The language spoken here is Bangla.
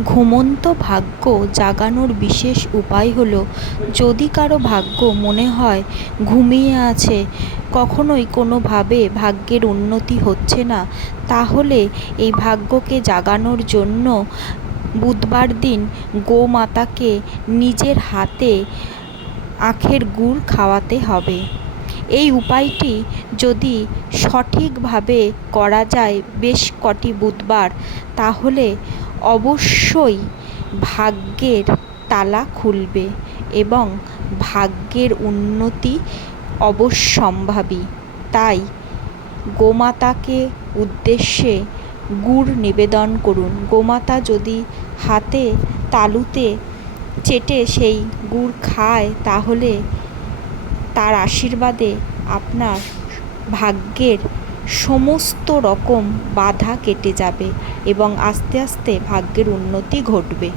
ঘুমন্ত ভাগ্য জাগানোর বিশেষ উপায় হলো, যদি কারও ভাগ্য মনে হয় ঘুমিয়ে আছে, কখনোই কোনোভাবে ভাগ্যের উন্নতি হচ্ছে না, তাহলে এই ভাগ্যকে জাগানোর জন্য বুধবার দিন গোমাতাকে নিজের হাতে আখের গুড় খাওয়াতে হবে। এই উপায়টি যদি সঠিকভাবে করা যায় বেশ কটি বুধবার, তাহলে অবশ্যই ভাগ্যের তালা খুলবে এবং ভাগ্যের উন্নতি অবশ্যম্ভাবী। তাই গোমাতাকে উদ্দেশ্যে গুড় নিবেদন করুন। গোমাতা যদি হাতে তালুতে চেটে সেই গুড় খায়, তাহলে তার আশীর্বাদে আপনার ভাগ্যের সমস্ত রকম বাধা কেটে যাবে এবং আস্তে আস্তে ভাগ্যের উন্নতি ঘটবে।